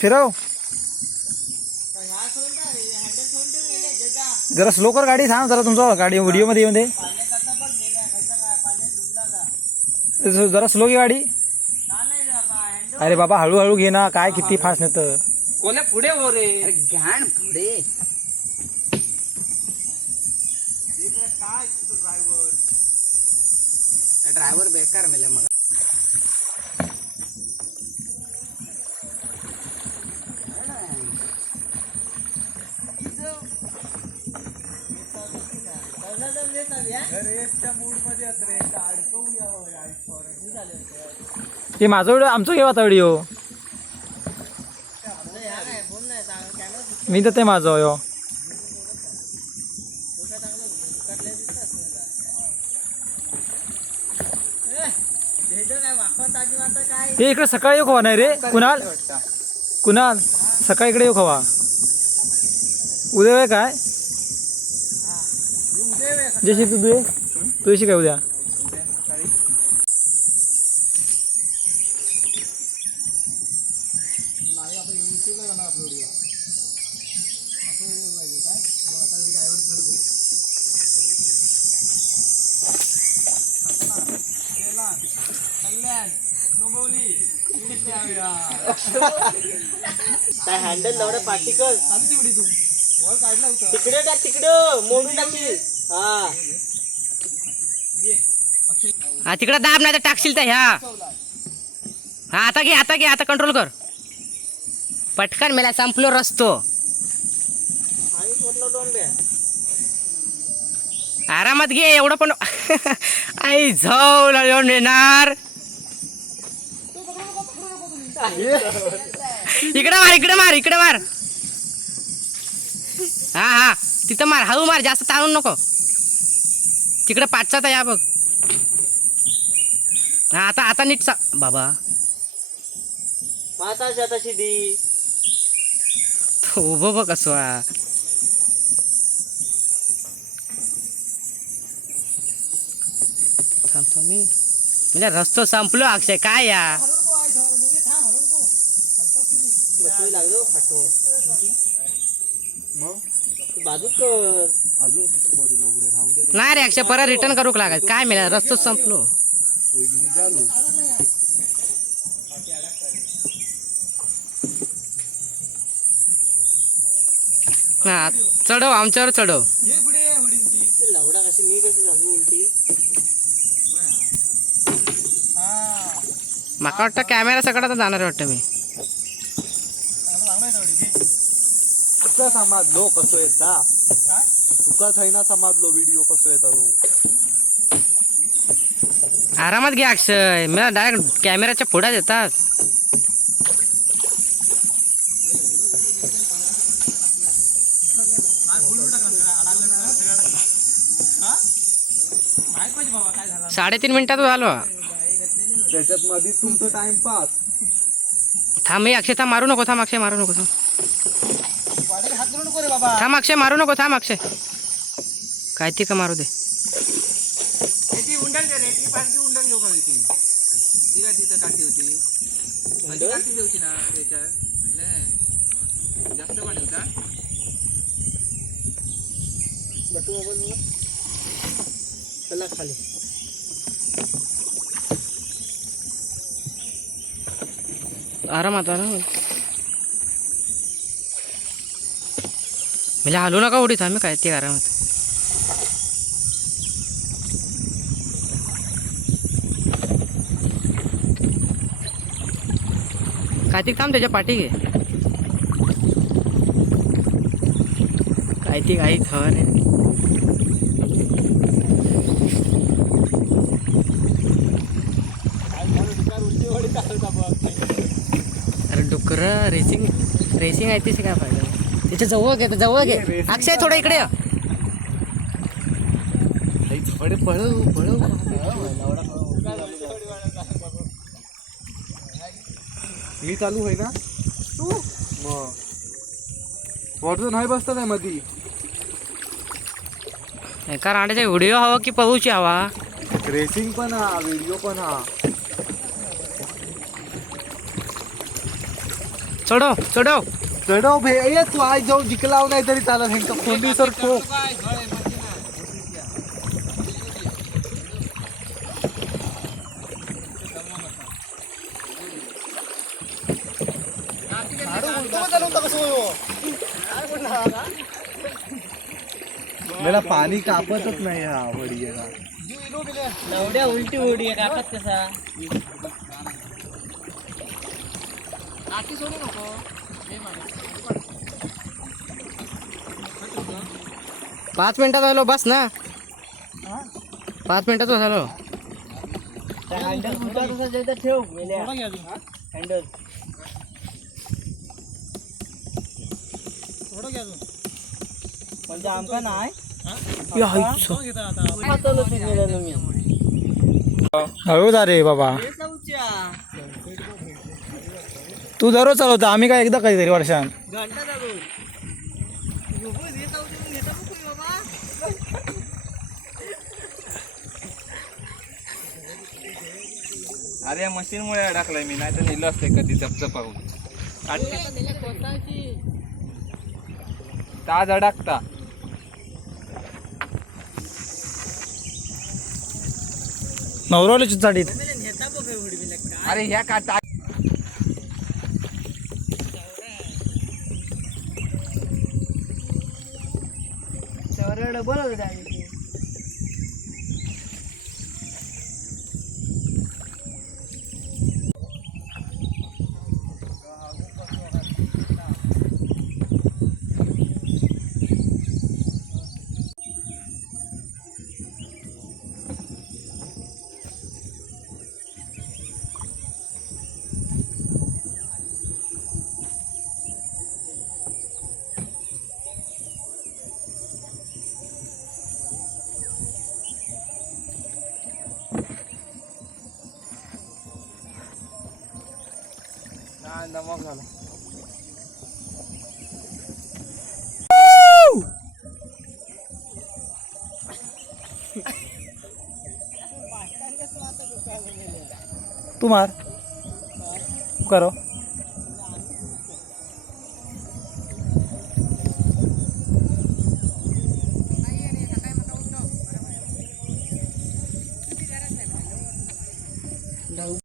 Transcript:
फिरव जरा स्लो कर गाडी थांब जरा तुमचं गाडी व्हिडिओ मध्ये येऊन दे जरा स्लो घे गाडी अरे बाबा हळूहळू घे ना काय किती फास्ट नेत कोल्या पुढे हो रे घाण पुढे ड्रायव्हर बेकार मेले मग ते माझं व्हिडिओ आमचं घेऊ आता व्हिडिओ मी तर ते माझं यो ते इकडे सकाळी येऊ खवा नाही रे कुणाल कुणाल सकाळी इकडे येऊ खवा उद्या वेळ काय जशी तू काय उद्या काय हँडल लावडा पार्टिकल तिकडे टाक तिकडे मोडून टाकी हा तिकडे दाब नाही तर टाकशील तर ह्या हा आता घे आता कंट्रोल कर पटकन मेला संपलो रस्तो आरामात घे एवढं पण आई झव येणार इकडे मार हा तिथं मार हळू मार जास्त ताणून नको तिकडे पाचचा तर या बघ हा आता नीट बाबा माताशी दी उभं बघ कसं थांबतो मी म्हणजे रस्तो संपलो अक्षय काय या नाही रे अक्षय परत रिटर्न करूक लागत काय मिळालं रस्तो संपलो हा चढव आमच्यावर चढव माका वाटतं कॅमेरा सगळं जाणार वाटतं मी समजलो कसो येता तुका थैना समजलो व्हिडिओ कसो येता तो आरामात घे अक्षय मला डायरेक्ट कॅमेराच्या पुढ्यात येतात साडेतीन मिनिटात झालो त्याच्यात मध्ये तुमचं टाइमपास थांब अक्षय थांब मारू नको थांब अक्षय मारू नको थांब अक्षय मारू नको थांब अक्षय काय ती का मारू दे खाली आरामात म्हणजे हलू नका उडी थांब काय ते आरामात कार्तिक थांब त्याच्या पाठी घे काय ती काही थर अरे डुकर रेसिंग आहे तिथे काय फायदा त्याच्या जवळ घे अक्षय थोडं इकडे मी चालू होय ना मग वॉटर नाही बसतात आहे मधी एका रांड्याचा व्हिडिओ हवा की पळूची हवा रेसिंग पण हा व्हिडिओ पण हा चढव चढव. चढव भे ये तू आज जाऊ जिंकलाव नाही तरी चालत ह्यांचा कोंडी सर ठोक. मला पाणी कापतच नाही हा वडी उलटी उडी कापत कसा. 5 मिनिटात झालो बस ना. 5 मिनिटात झालो. हँडल म्हणजे आमका नाही. हळू जा रे बाबा. तू दररोज चालवता आम्ही काय एकदा काहीतरी वर्षान. अरे मशीन मुळे अडकलाय मी नाही तर नेलं असते कधी चपचपावून. ताज अडकता. नवरवली चाडीत. अरे ह्या का नमक झाला. तू मार करो.